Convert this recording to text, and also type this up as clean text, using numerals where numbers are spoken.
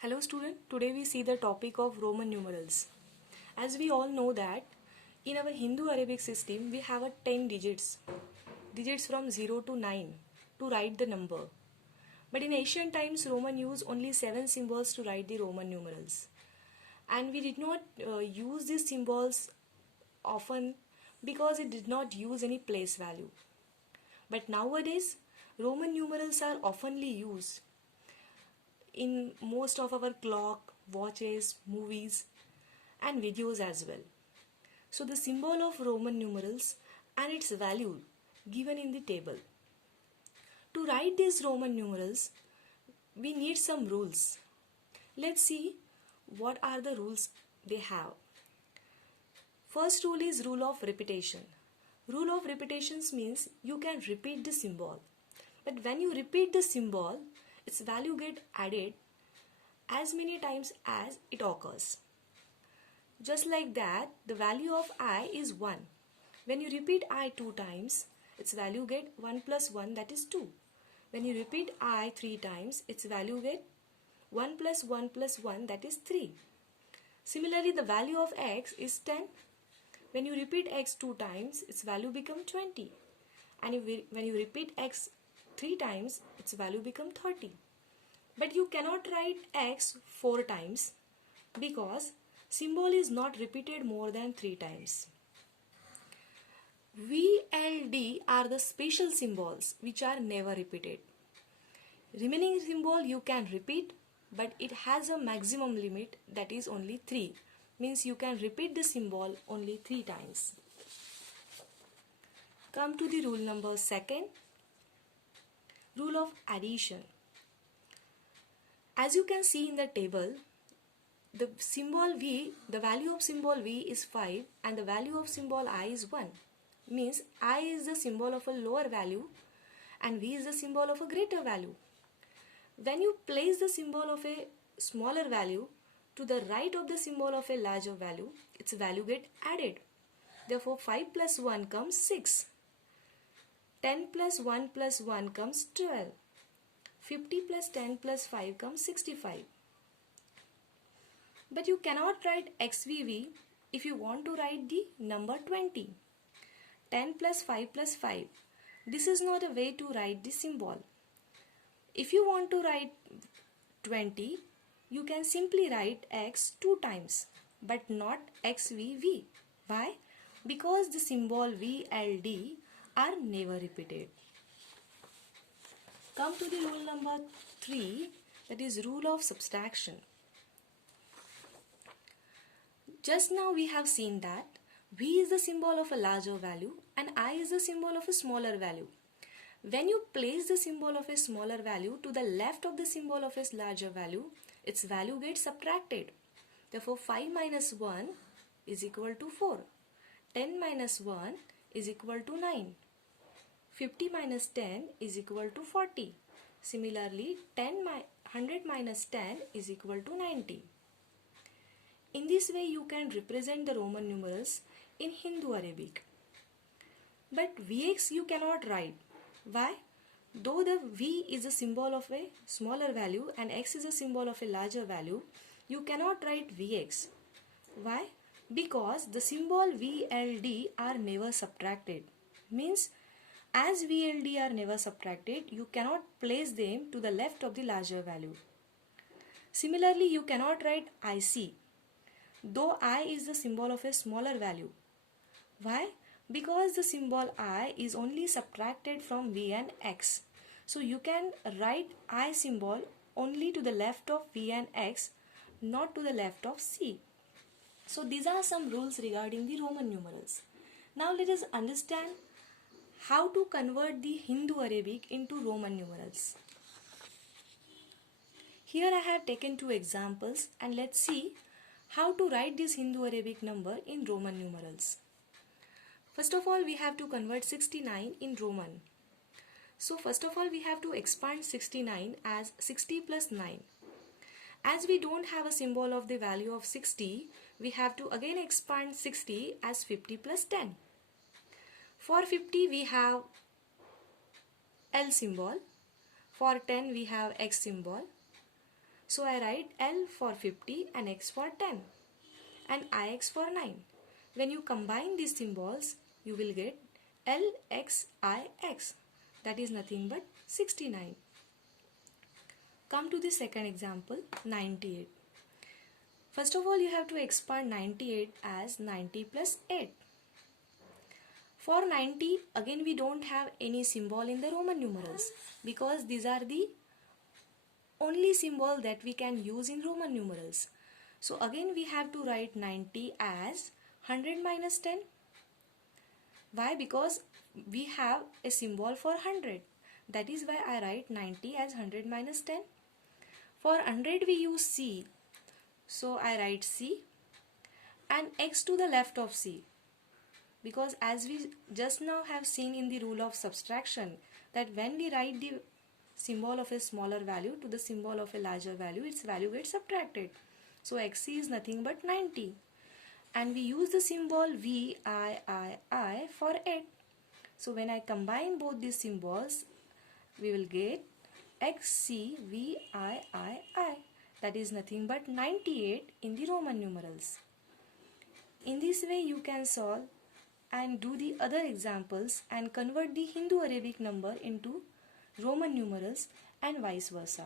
Hello student, today we see the topic of Roman numerals. As we all know that in our Hindu Arabic system we have a 10 digits from 0 to 9 to write the number. But in ancient times Roman used only 7 symbols to write the Roman numerals. And we did not use these symbols often because it did not use any place value. But nowadays Roman numerals are oftenly used in most of our clock, watches, movies and videos as well. So the symbol of Roman numerals and its value given in the table. To write these Roman numerals, we need some rules. Let's see what are the rules they have. First rule is rule of repetition. Rule of repetitions means you can repeat the symbol. But when you repeat the symbol, its value get added as many times as it occurs. Just like that, the value of I is 1. When you repeat I 2 times, its value get 1 plus 1, that is 2. When you repeat I 3 times, its value get 1 plus 1 plus 1, that is 3. Similarly, the value of x is 10. When you repeat x 2 times, its value become 20. And when you repeat x 3 times, its value become 30. But you cannot write x 4 times because symbol is not repeated more than 3 times. VLD are the special symbols which are never repeated. Remaining symbol you can repeat, but it has a maximum limit, that is only 3. Means you can repeat the symbol only 3 times. Come to the rule number 2nd. Rule of addition. As you can see in the table, the symbol V, the value of symbol V is 5 and the value of symbol I is 1. Means I is the symbol of a lower value and V is the symbol of a greater value. When you place the symbol of a smaller value to the right of the symbol of a larger value, its value get added. Therefore 5 plus 1 comes 6. 10 plus 1 plus 1 comes 12. 50 plus 10 plus 5 comes 65. But you cannot write XVV if you want to write the number 20. 10 plus 5 plus 5. This is not a way to write the symbol. If you want to write 20, you can simply write X 2 times, but not XVV. Why? Because the symbol VLD are never repeated. Come to the rule number 3, that is rule of subtraction. Just now we have seen that V is the symbol of a larger value and I is the symbol of a smaller value. When you place the symbol of a smaller value to the left of the symbol of a larger value, its value gets subtracted. Therefore 5 minus 1 is equal to 4. 10 minus 1 is equal to 9. 50 minus 10 is equal to 40. Similarly, 100 minus 10 is equal to 90. In this way, you can represent the Roman numerals in Hindu Arabic. But Vx you cannot write. Why? Though the V is a symbol of a smaller value and X is a symbol of a larger value, you cannot write Vx. Why? Because the symbol VLD are never subtracted. Means as VLD are never subtracted, you cannot place them to the left of the larger value. Similarly, you cannot write IC, though I is the symbol of a smaller value. Why? Because the symbol I is only subtracted from V and X. So you can write I symbol only to the left of V and X, not to the left of C. So these are some rules regarding the Roman numerals. Now let us understand how to convert the Hindu Arabic into Roman numerals. Here I have taken 2 examples and let's see how to write this Hindu Arabic number in Roman numerals. First of all, we have to convert 69 in Roman. So first of all, we have to expand 69 as 60 plus 9. As we don't have a symbol of the value of 60, we have to again expand 60 as 50 plus 10. For 50 we have L symbol. For 10 we have X symbol. So I write L for 50 and X for 10 and IX for 9. When you combine these symbols, you will get LXIX. That is nothing but 69. Come to the second example, 98. First of all, you have to expand 98 as 90 plus 8. For 90, again we don't have any symbol in the Roman numerals because these are the only symbol that we can use in Roman numerals. So again we have to write 90 as 100 minus 10. Why? Because we have a symbol for 100. That is why I write 90 as 100 minus 10. For 100 we use C. So I write C and X to the left of C. Because as we just now have seen in the rule of subtraction that when we write the symbol of a smaller value to the symbol of a larger value, its value gets subtracted. So XC is nothing but 90. And we use the symbol VIII for 8. So when I combine both these symbols, we will get XCVIII. That is nothing but 98 in the Roman numerals. In this way you can solve and do the other examples and convert the Hindu Arabic number into Roman numerals and vice versa.